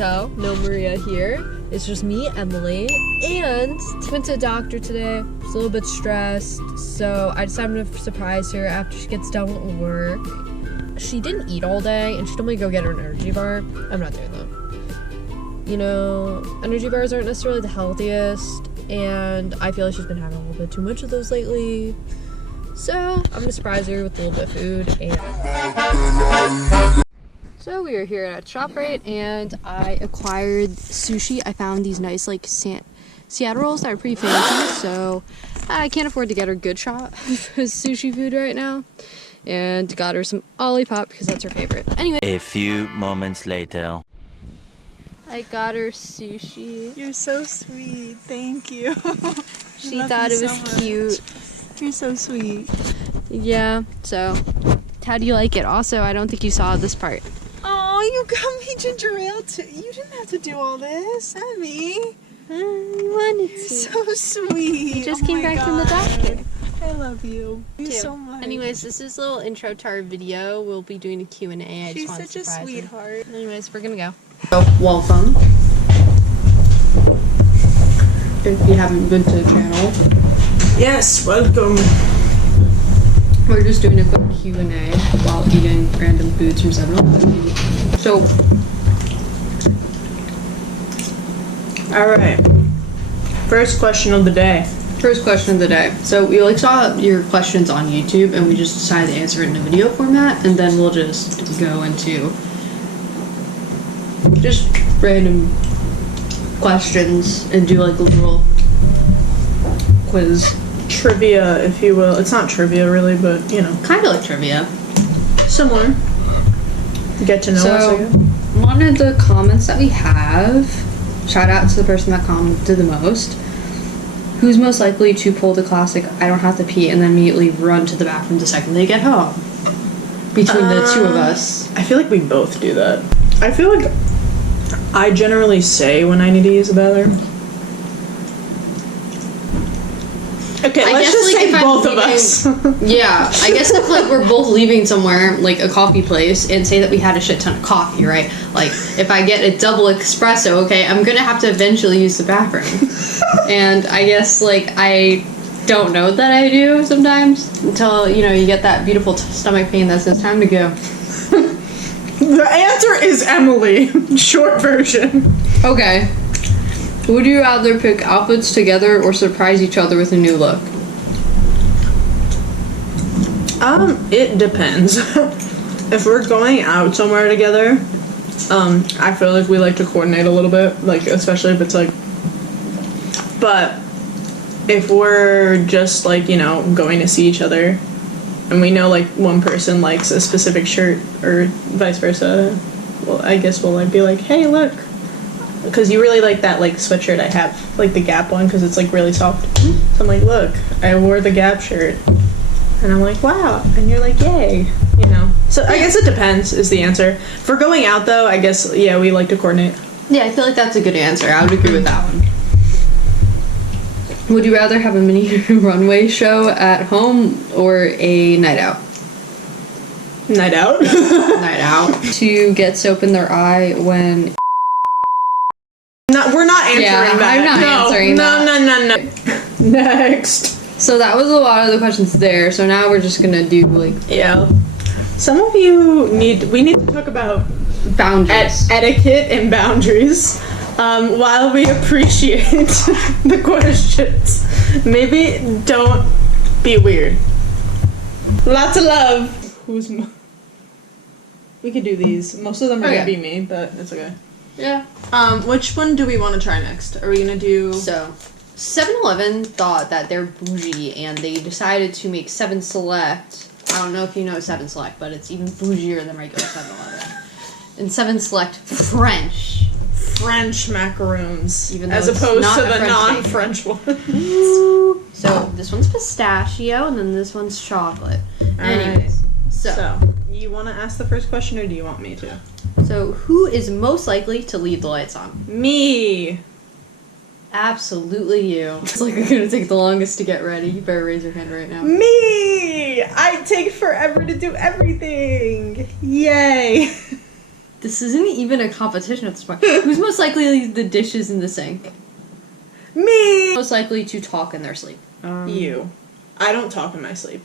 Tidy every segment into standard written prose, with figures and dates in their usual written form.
tell, no Maria here. It's just me, Emily, and went to the doctor today. She's a little bit stressed, so I decided to surprise her after she gets done with work. She didn't eat all day, and she told me to go get her an energy bar. I'm not doing that. You know, energy bars aren't necessarily the healthiest, and I feel like she's been having a little bit too much of those lately. So I'm gonna surprise her with a little bit of food. And so we are here at ShopRite, and I acquired sushi. I found these nice like Seattle rolls that are pretty fancy, so I can't afford to get her good shot of sushi food right now. And got her some Olipop because that's her favorite. Anyway, a few moments later. I got her sushi. You're so sweet. Thank you. She thought it was cute. You're so sweet. Yeah, so how do you like it? Also, I don't think you saw this part. Oh, you got me ginger ale too. You didn't have to do all this, Emmy. You wanted to. So sweet. You just came back from the doctor. I love you. You so much. Anyways, this is a little intro to our video. We'll be doing a Q&A. She's such a sweetheart. Anyways, we're gonna go. So, welcome. If you haven't been to the channel, Yes, welcome. we're just doing a quick Q&A while eating random foods from 7-Eleven. So, Alright. First question of the day. first question of the day. So, we saw your questions on YouTube, and we just decided to answer it in a video format, and then we'll just go into just random questions and do like a little quiz. Trivia, if you will. It's not trivia really, but you know. Kind of like trivia. Similar. Get to know us, I So, guess. one of the comments that we have, shout out to the person that commented the most, who's most likely to pull the classic I don't have to pee and then immediately run to the bathroom the second they get home? Between the two of us. I feel like we both do that. I feel like I generally say when I need to use the bathroom. Okay, I let's guess, just like, say if I'm both of leaving- us. Yeah, I guess if like we're both leaving somewhere, like a coffee place, and say that we had a shit ton of coffee, right? Like if I get a double espresso, okay, I'm gonna have to eventually use the bathroom. And I guess like I don't know that I do sometimes until, you know, you get that beautiful stomach pain that says time to go. The answer is Emily. Short version. Okay. Would you rather pick outfits together or surprise each other with a new look? It depends. If we're going out somewhere together, I feel like we like to coordinate a little bit, like especially if it's like, but if we're just like, you know, going to see each other and we know like one person likes a specific shirt or vice versa, well, I guess we'll like be like, hey, look, because you really like that like sweatshirt I have, like the Gap one, because it's like really soft. So I'm like, look, I wore the Gap shirt, and I'm like, wow, and you're like, yay, you know. So I guess it depends is the answer. For going out though, I guess yeah, we like to coordinate. Yeah, I feel like that's a good answer. I would agree with that one. Would you rather have a mini runway show at home or a night out? Night out. Night out. To get soap in their eye when... No, we're not answering Yeah, that. I'm not answering that. No. Next. So that was a lot of the questions there, so now we're just gonna do, like, Yeah. Some of you we need to talk about boundaries. etiquette and boundaries. While we appreciate the questions, maybe don't be weird. Lots of love. We could do these. Most of them are Okay. gonna be me, but it's okay. Yeah. Which one do we want to try next? Are we gonna do? So, 7-Eleven thought that they're bougie, and they decided to make 7 Select. I don't know if you know 7 Select, but it's even bougier than regular 7-Eleven. And 7 Select French. French macaroons, Even though as it's opposed not to a the French non-French ones. So, this one's pistachio, and then this one's chocolate. Anyways, So, you want to ask the first question, or do you want me to? So, who is most likely to leave the lights on? Me. Absolutely you. It's like you're gonna take the longest to get ready. You better raise your hand right now. Me! I take forever to do everything. Yay. This isn't even a competition at this point. Who's most likely to leave the dishes in the sink? Me! Most likely to talk in their sleep? You. I don't talk in my sleep.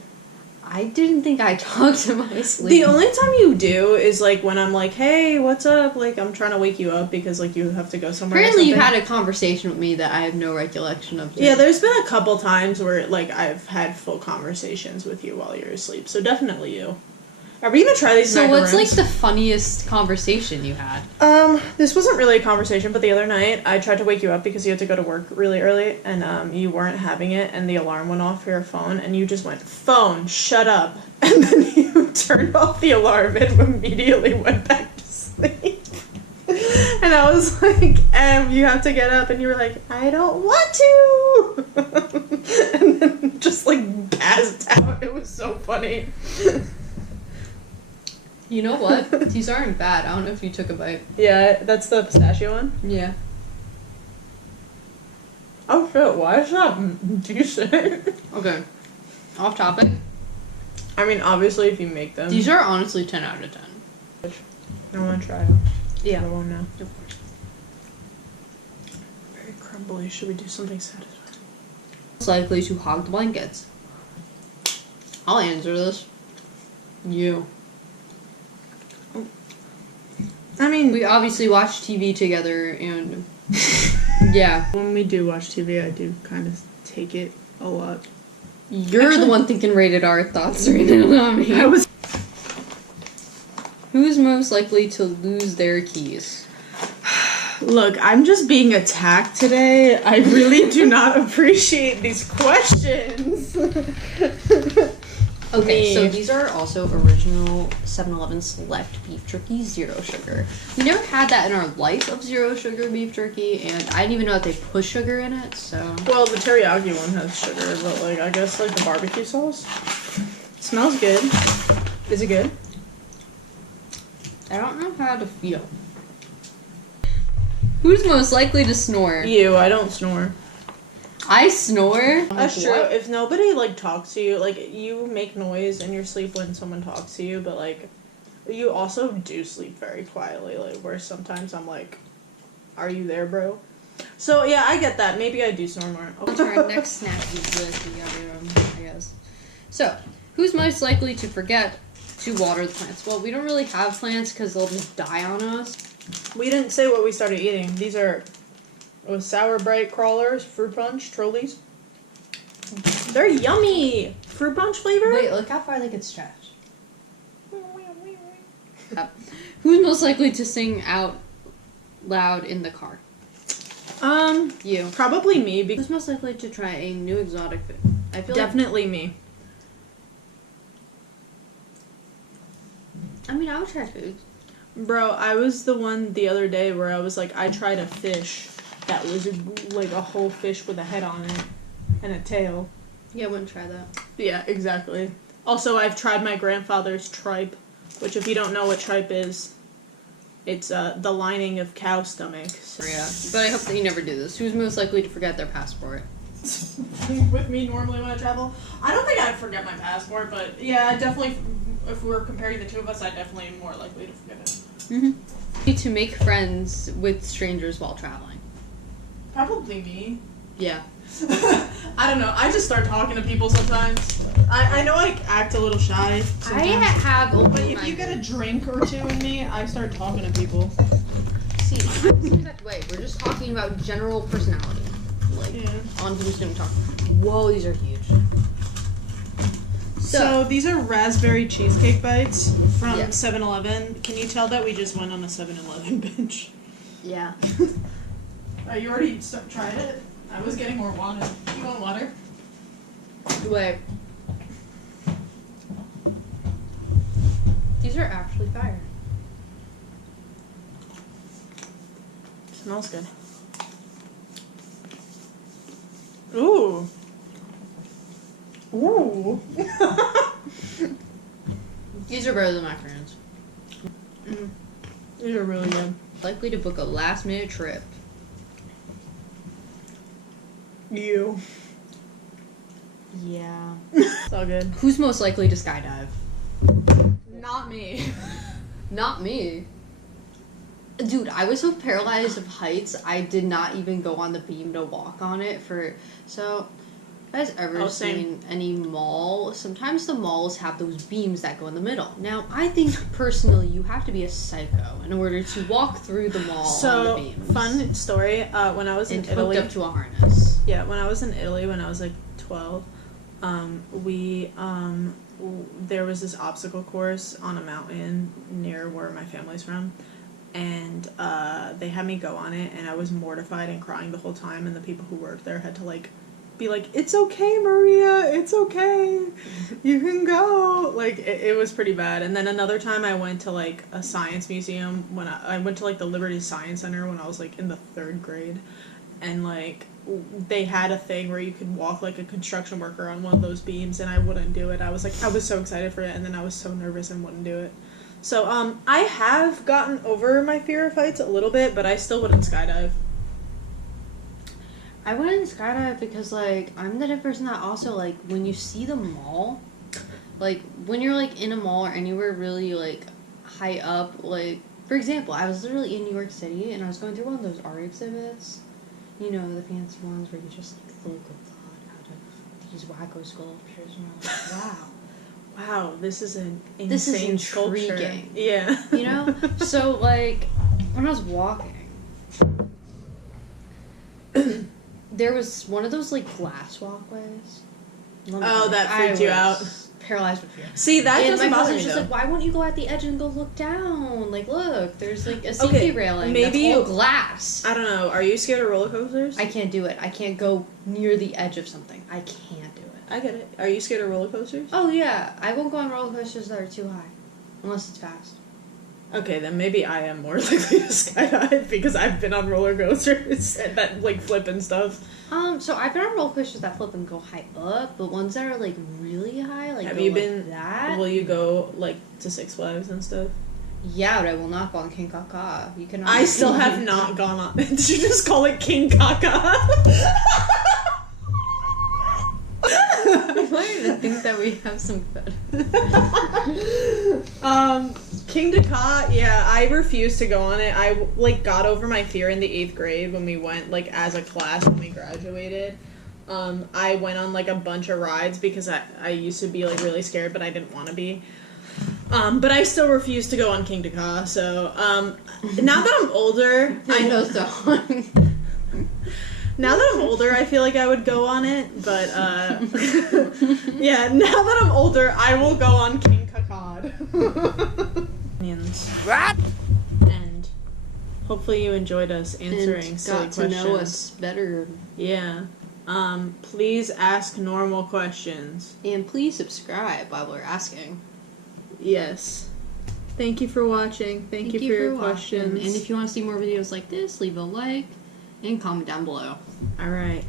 I didn't think I talked in my sleep. The only time you do is, like, when I'm like, hey, what's up? Like, I'm trying to wake you up because, like, you have to go somewhere. Apparently you had a conversation with me that I have no recollection of. Yeah, there's been a couple times where, like, I've had full conversations with you while you're asleep. So definitely you. Are we gonna try these So macaroons? what's, like, the funniest conversation you had? This wasn't really a conversation, but the other night I tried to wake you up because you had to go to work really early, and you weren't having it, and the alarm went off for your phone, and you just went, phone, shut up, and then you turned off the alarm and immediately went back to sleep. And I was like, you have to get up, and you were like, I don't want to! And then just, like, passed out. It was so funny. You know what? These aren't bad. I don't know if you took a bite. Yeah, that's the pistachio one? Yeah. Oh shit, why is that decent? Okay. Off topic. I mean, obviously if you make them. These are honestly 10 out of 10. I want to try it. Yeah. I won't now. Of course. Very crumbly. Should we do something satisfying? Most likely to hog the blankets. I'll answer this. You. I mean, We obviously watch TV together and yeah. when we do watch TV, I do kind of take it a lot. You're the one thinking rated R thoughts right now, not me. I was. Who's most likely to lose their keys? Look, I'm just being attacked today. I really do not appreciate these questions. Okay, so Me. these are also original 7-Eleven Select Beef Jerky, zero sugar. We never had that in our life of zero sugar beef jerky, and I didn't even know that they put sugar in it, so... Well, the teriyaki one has sugar, but, like, I guess, like, the barbecue sauce smells good. Is it good? I don't know how to feel. Who's most likely to snore? You, I don't snore. I snore? That's true. What? If nobody, like, talks to you, like, you make noise in your sleep when someone talks to you, but, like, you also do sleep very quietly, like, where sometimes I'm like, are you there, bro? So, yeah, I get that. Maybe I do snore more. On to our next snack list, we gotta, I guess. So, who's most likely to forget to water the plants? Well, we don't really have plants because they'll just die on us. We didn't say what we started eating. These are sour bright crawlers, fruit punch, trolleys. They're yummy! Fruit punch flavor? Wait, look how far they could stretch. Who's most likely to sing out loud in the car? You. Probably me. Who's most likely to try a new exotic food? I feel Definitely me. I mean, I would try food. Bro, I was the one the other day where I was like, I tried a fish that was like a whole fish with a head on it and a tail. Yeah, I wouldn't try that. Yeah, exactly. Also, I've tried my grandfather's tripe, which if you don't know what tripe is, it's the lining of cow stomach. So. Yeah, but I hope that you never do this. Who's most likely to forget their passport? With me normally when I travel, I don't think I'd forget my passport, but yeah, I definitely, if we were comparing the two of us, I definitely am more likely to forget it. Mm-hmm. To make friends with strangers while traveling. Probably me. Yeah. I don't know. I just start talking to people sometimes. I know I act a little shy sometimes. I have But if you get a drink or two in me, I start talking to people. See, wait, we're just talking about general personality. Like, on who's gonna talk. Whoa, these are huge. So these are raspberry cheesecake bites from Yeah. 7-Eleven. Can you tell that we just went on a 7-Eleven binge? Yeah. You already tried it? I was getting more water. You want water? Wait. These are actually fire. Smells good. Ooh. Ooh. These are better than macarons. Mm. These are really good. Likely to book a last minute trip. You. Yeah. It's all good. Who's most likely to skydive? Not me. Not me. Dude, I was so paralyzed of heights, I did not even go on the beam to walk on it so, you guys ever seen any mall? Sometimes the malls have those beams that go in the middle. Now, I think, personally, you have to be a psycho in order to walk through the mall on the beams. Fun story, when I was in Italy... hooked up to a harness. Yeah, when I was in Italy, when I was, like, 12, there was this obstacle course on a mountain near where my family's from. And they had me go on it, and I was mortified and crying the whole time, and the people who worked there had to, like, be like, it's okay, Maria, it's okay, you can go. Like, it was pretty bad. And then another time I went to, like, a science museum, when I went to, like, the Liberty Science Center when I was, like, in the 3rd grade, and, like, they had a thing where you could walk like a construction worker on one of those beams, and I wouldn't do it. I was so excited for it, and then I was so nervous and wouldn't do it. So, I have gotten over my fear of heights a little bit, but I still wouldn't skydive. I wouldn't skydive because, like, I'm the type of person that also, like, when you see the mall, like, when you're, like, in a mall or anywhere really, like, high up, like, for example, I was literally in New York City, and I was going through one of those art exhibits, you know, the fancy ones where you just, like, look a lot out of these wacko sculptures, and you're like, wow. Wow, this is an insane This is intriguing. Sculpture. Yeah. You know? So, like, when I was walking, there was one of those, like, glass walkways. Oh, that freaked you out. Paralyzed with fear. See, that doesn't bother me, just though. like, why won't you go at the edge and go look down? Like, look, there's, like, a safety railing. Maybe that's all glass. I don't know. Are you scared of roller coasters? I can't do it. I can't go near the edge of something. I can't do it. I get it. Are you scared of roller coasters? Oh, yeah. I won't go on roller coasters that are too high. Unless it's fast. Okay, then maybe I am more likely to skydive because I've been on roller coasters that, like, flip and stuff. So I've been on roller coasters that flip and go high up, but ones that are, like, really high, like, Have go you like been, that. will you go, like, to Six Flags and stuff? Yeah, but I will not go on King Kaka. You cannot. I still have not gone on. Did you just call it King Kaka? I might even think that we have some fun. King Kaka, yeah, I refused to go on it. I, like, got over my fear in the 8th grade when we went, like, as a class when we graduated. I went on, like, a bunch of rides because I used to be, like, really scared, but I didn't want to be. But I still refuse to go on King Kaka, so, now that I'm older, I know now that I'm older, I feel like I would go on it, but, yeah, now that I'm older, I will go on King Kakad. What? And hopefully you enjoyed us answering and silly got questions. to know us better. Yeah. Please ask normal questions. And please subscribe while we're asking. Yes. Thank you for watching. Thank you for your questions. And if you want to see more videos like this, leave a like and comment down below. All right.